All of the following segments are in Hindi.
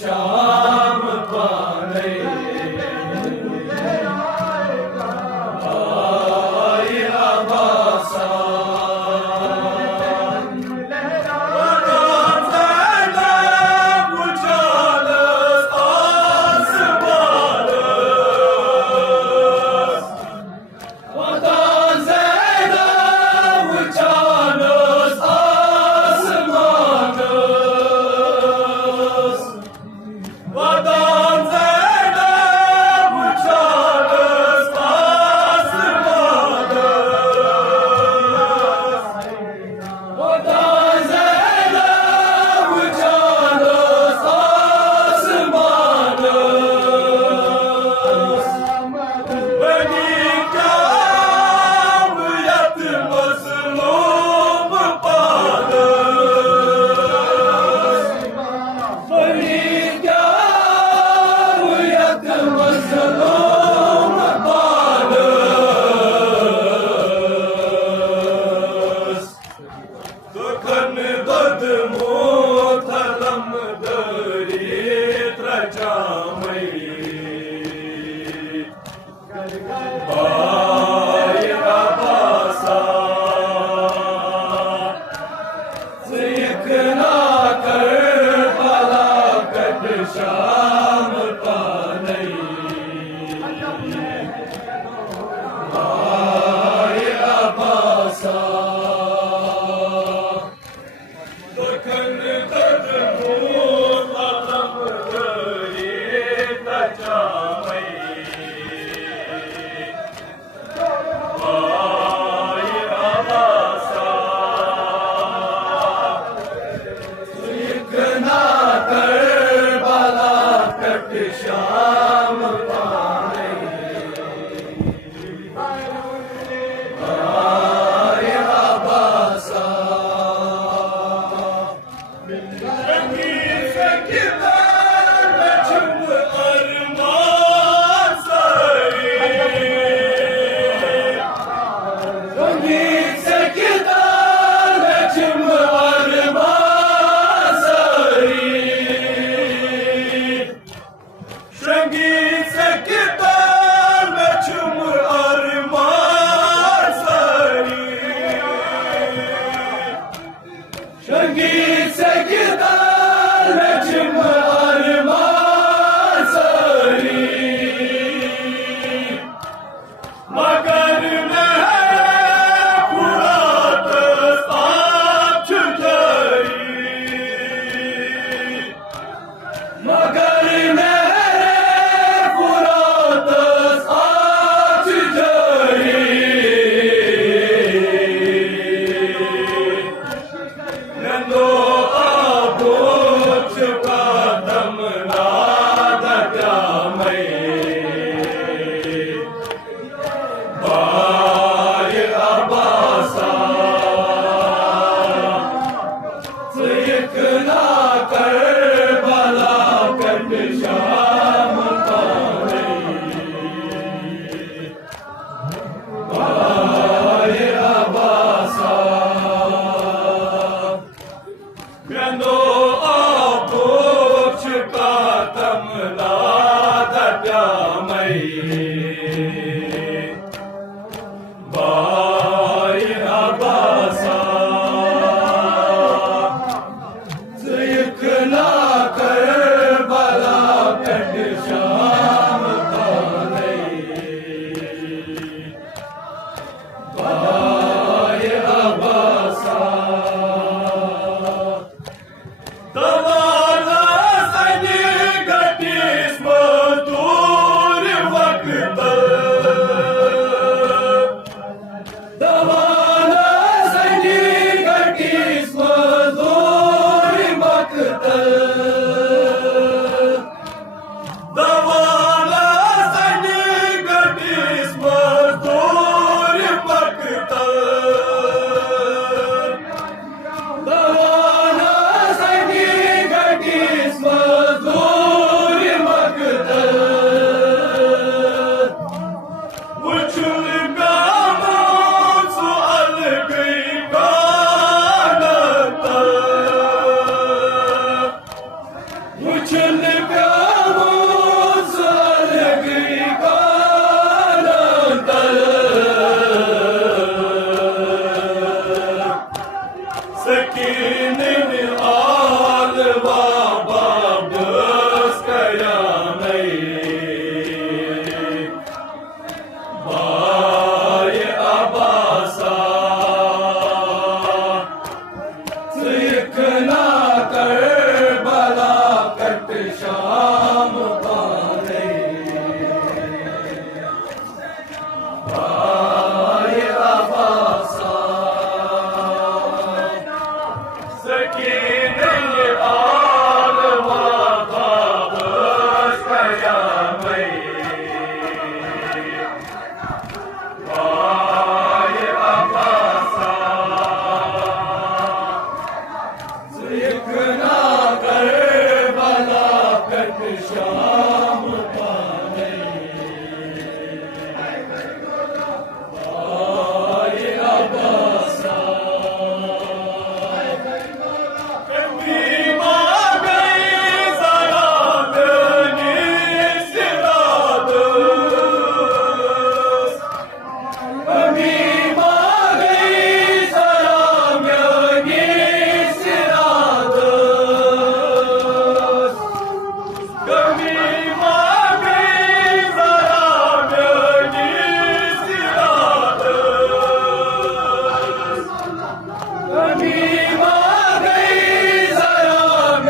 शाम पाने शाम पाने आबासा दुखन दर्द मुँह अलम दरी तजामई आबासा इकना कर शाम पाने आबासा रंगीन से किताब छुप अरमान सारी रंगीन से किताब छुप अरमान सारी संगीत से किताब में छुम अरमान सारी संगीत से किताब में छुम अरमान सारी मगर में पुरात साथ छुटाई मगर में शाम पाने आबासा गंदो आपो चुका तमना दटा मई बाय आबासा इकना कर शाम पाने आबासा दवाना सनी गटिस मधुर वक्त दवाना सनी गटिस मधुर वक्त दवाना सनी गटिस मधुर वक्त दवाना सनी गटिस मधुर वक्त उछल गामों सुअल गई गानता Uçun kamuz algı kalandalı Sakinin alva babız kayamayı Bay Abbas'a Sıkına Karbala Kart Şam Bane Bay Abbas'a Sakine-i alva babız kayamayı Bay Abbas'a Sıkına Karbala Kart Şam Bane Bay Abbas'a Emrima gay salam nisiradıs Emrima gay salam nisiradıs Emrima gay salam nisiradıs Emrima gay salam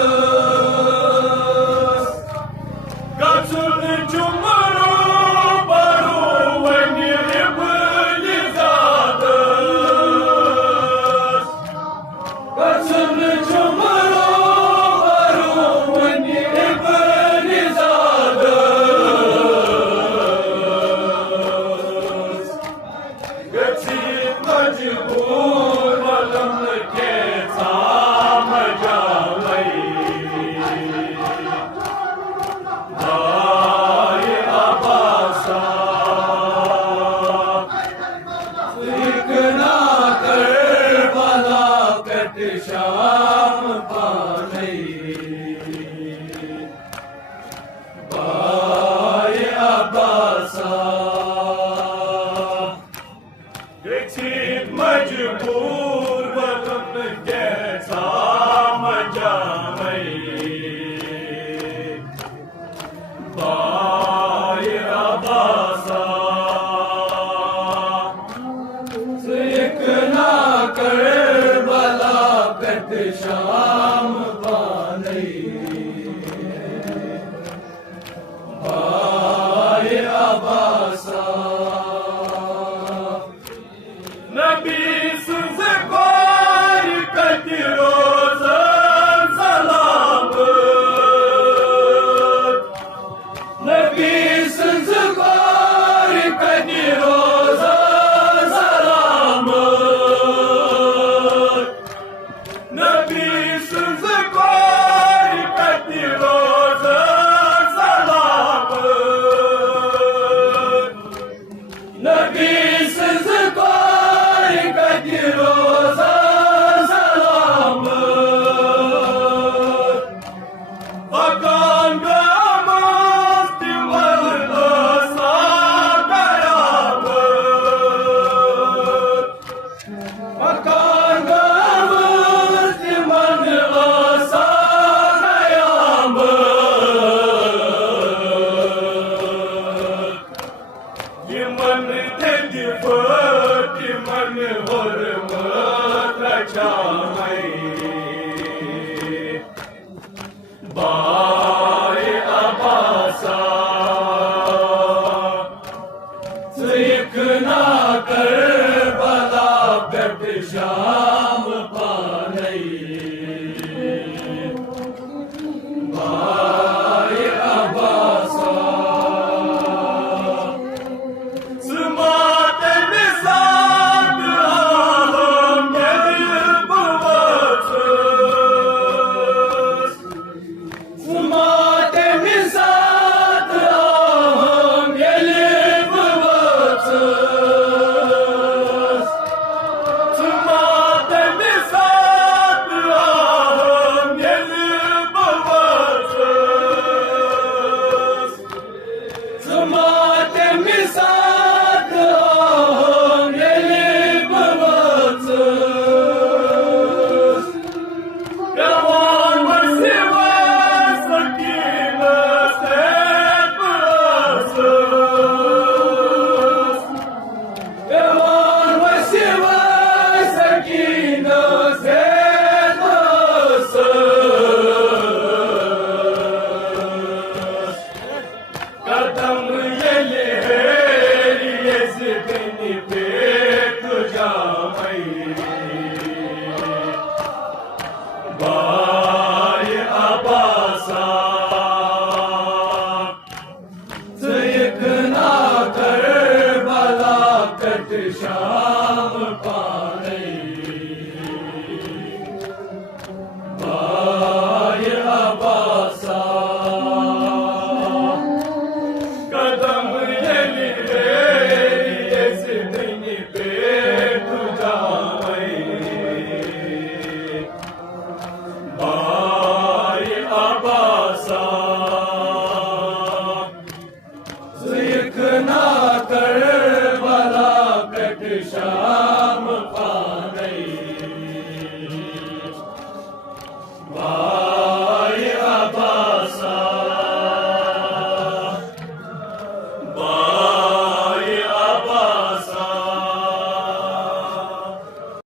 nisiradıs Kaçın cumhuru baru venir blizadıs Kaçın cumhuru baru venir blizadıs Geçit mecbur malım ke tam jamayı Bay Abbas'a Sıkına Karbala Kart Şam Bane Bay Abbas'a Geçit mecbur malım ke tam jamayı Bay Abbas'a Sıkına Karbala Kart Şam Bane Bay Abbas'a Nabi Sızıklar Kadirozan salamı Nabi Sızıklar Kadirozan salamı Nabi Sızıklar Kadirozan salamı Nabi Sızıklar Kadirozan salamı Akan gamaz divarlı sakayamız Akan gamaz divarlı sakayamız Diman tedifat diman hormat raçamayı